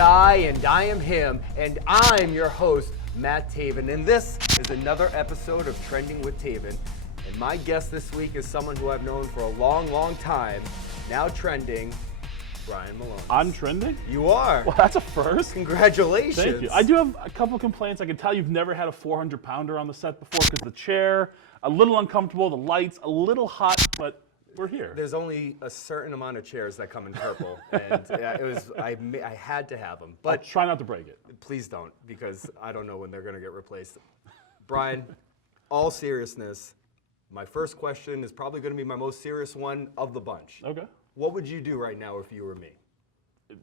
I, and I am him, and I'm your host, Matt Taven, and this is another episode of Trending with Taven. And my guest this week is someone who I've known for a long, long time, now trending, Bryan Milonas. I'm trending? You are. Well, that's a first. Congratulations. Thank you. I do have a couple complaints. I can tell you've never had a 400-pounder on the set before because the chair, a little uncomfortable, the lights, a little hot, but we're here. There's only a certain amount of chairs that come in purple, and I had to have them. But I'll try not to break it. Please don't, because I don't know when they're going to get replaced. Bryan, all seriousness, my first question is probably going to be my most serious one of the bunch. Okay. What would you do right now if you were me?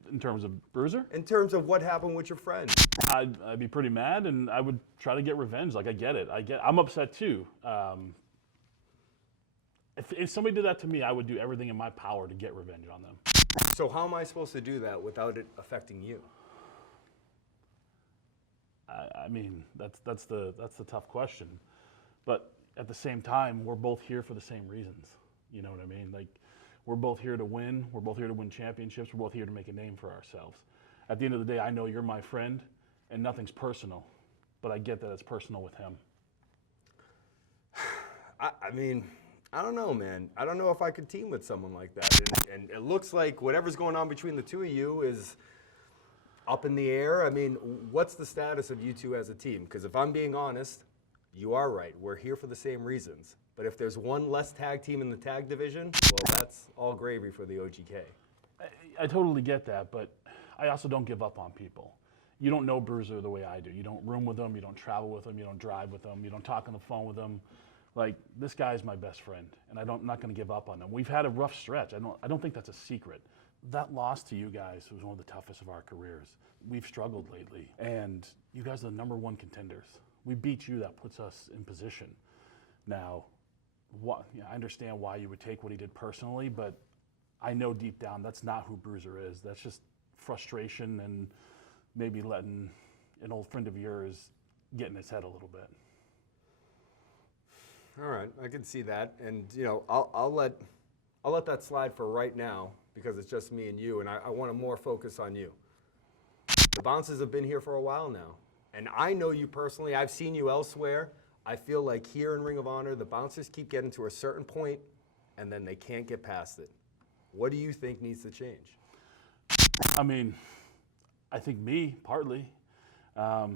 In terms of Bruiser? In terms of what happened with your friend. I'd be pretty mad, and I would try to get revenge. Like, I get it. I'm upset too. If somebody did that to me, I would do everything in my power to get revenge on them. So how am I supposed to do that without it affecting you? I mean, that's the tough question. But at the same time, we're both here for the same reasons. You know what I mean? Like, we're both here to win. We're both here to win championships. We're both here to make a name for ourselves. At the end of the day, I know you're my friend, and nothing's personal. But I get that it's personal with him. I mean, I don't know, man. I don't know if I could team with someone like that. And it looks like whatever's going on between the two of you is up in the air. I mean, what's the status of you two as a team? Because if I'm being honest, you are right. We're here for the same reasons. But if there's one less tag team in the tag division, well, that's all gravy for the OGK. I totally get that, but I also don't give up on people. You don't know Bruiser the way I do. You don't room with him, you don't travel with him, you don't drive with him, you don't talk on the phone with him. Like, this guy's my best friend, and I'm not going to give up on him. We've had a rough stretch. I don't think that's a secret. That loss to you guys was one of the toughest of our careers. We've struggled lately, and you guys are the #1 contenders. We beat you, that puts us in position. Now, I understand why you would take what he did personally, but I know deep down that's not who Bruiser is. That's just frustration and maybe letting an old friend of yours get in his head a little bit. All right, I can see that, and you know, I'll let that slide for right now because it's just me and you, and I want to more focus on you. The Bouncers have been here for a while now, and I know you personally. I've seen you elsewhere. I feel like here in Ring of Honor, the Bouncers keep getting to a certain point, and then they can't get past it. What do you think needs to change? I mean, I think me, partly. I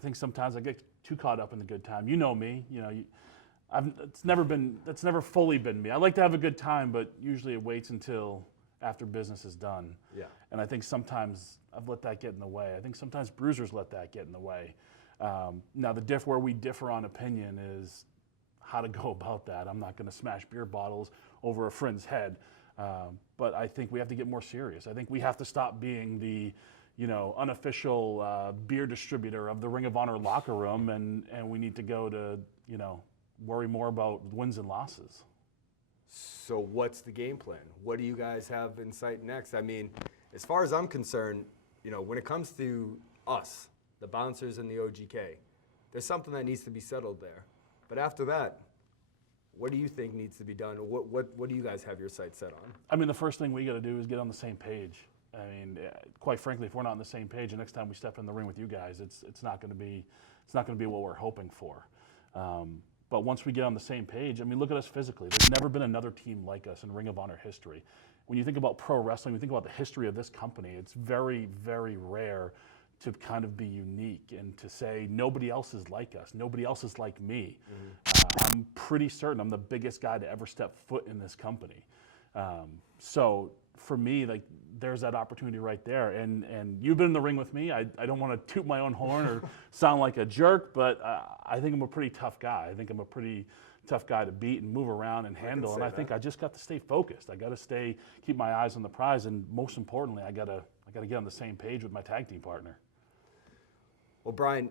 think sometimes I get too caught up in the good time. You know me, you know. That's never fully been me. I like to have a good time, but usually it waits until after business is done. Yeah. And I think sometimes I've let that get in the way. I think sometimes Bruisers let that get in the way. Now, where we differ on opinion is how to go about that. I'm not going to smash beer bottles over a friend's head, but I think we have to get more serious. I think we have to stop being the, unofficial beer distributor of the Ring of Honor locker room, and we need to go to, worry more about wins and losses. So what's the game plan? What do you guys have in sight next? I mean, as far as I'm concerned, when it comes to us, the Bouncers and the OGK, there's something that needs to be settled there. But after that, what do you think needs to be done? What do you guys have your sights set on? I mean, the first thing we got to do is get on the same page. I mean, quite frankly, if we're not on the same page, the next time we step in the ring with you guys, it's not going to be what we're hoping for. But once we get on the same page, I mean, look at us physically. There's never been another team like us in Ring of Honor history. When you think about pro wrestling, when you think about the history of this company, it's very, very rare to kind of be unique and to say nobody else is like us, nobody else is like me. I'm pretty certain I'm the biggest guy to ever step foot in this company. So for me, like, there's that opportunity right there. And you've been in the ring with me. I don't want to toot my own horn or sound like a jerk, but I think I'm a pretty tough guy. I think I'm a pretty tough guy to beat and move around and handle. And I think I just got to stay focused. I got to keep my eyes on the prize. And most importantly, I got to get on the same page with my tag team partner. Well, Bryan,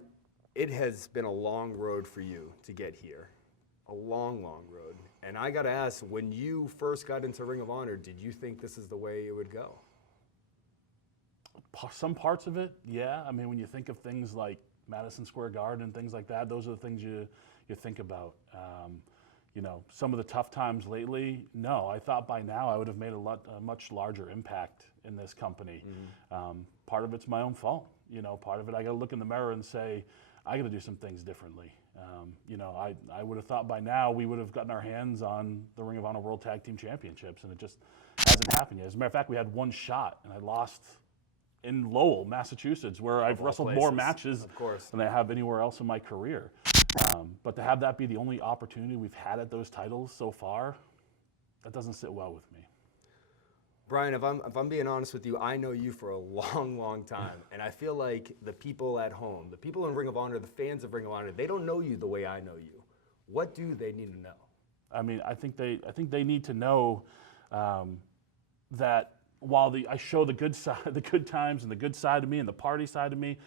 it has been a long road for you to get here. A long, long road. And I got to ask, when you first got into Ring of Honor, did you think this is the way it would go? Some parts of it, yeah. I mean, when you think of things like Madison Square Garden and things like that, those are the things you think about. some of the tough times lately, no. I thought by now I would have made a much larger impact in this company. Part of it's my own fault. Part of it I got to look in the mirror and say, I got to do some things differently. I would have thought by now we would have gotten our hands on the Ring of Honor World Tag Team Championships, and it just hasn't happened yet. As a matter of fact, we had one shot, and I lost in Lowell, Massachusetts, where I've wrestled more matches than I have anywhere else in my career. But to have that be the only opportunity we've had at those titles so far, that doesn't sit well with me. Bryan, if I'm being honest with you, I know you for a long, long time, and I feel like the people at home, the people in Ring of Honor, the fans of Ring of Honor, they don't know you the way I know you. What do they need to know? I mean, I think they need to know that while I show the good side, the good times, and the good side of me, and the party side of me,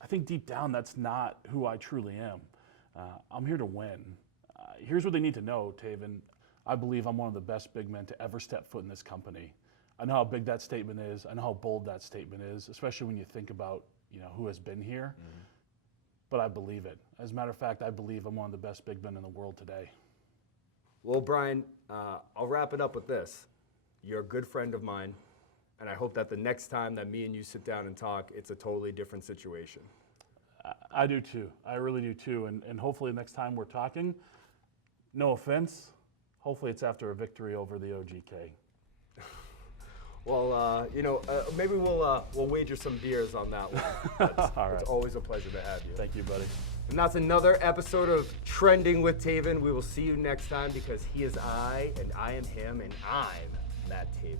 I think deep down that's not who I truly am. I'm here to win. Here's what they need to know, Taven. I believe I'm one of the best big men to ever step foot in this company. I know how big that statement is. I know how bold that statement is, especially when you think about who has been here. But I believe it. As a matter of fact, I believe I'm one of the best big men in the world today. Well, Bryan, I'll wrap it up with this. You're a good friend of mine, and I hope that the next time that me and you sit down and talk, it's a totally different situation. I do too. I really do too. And hopefully next time we're talking, no offense, hopefully it's after a victory over the OGK. Well, maybe we'll wager some beers on that one. All right. It's always a pleasure to have you. Thank you, buddy. And that's another episode of Trending with Taven. We will see you next time because he is I, and I am him, and I'm Matt Taven.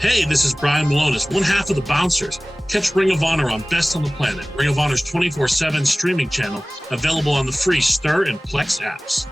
Hey, this is Brian Milonas, one half of the Bouncers. Catch Ring of Honor on Best on the Planet, Ring of Honor's 24/7 streaming channel, available on the free Stir and Plex apps.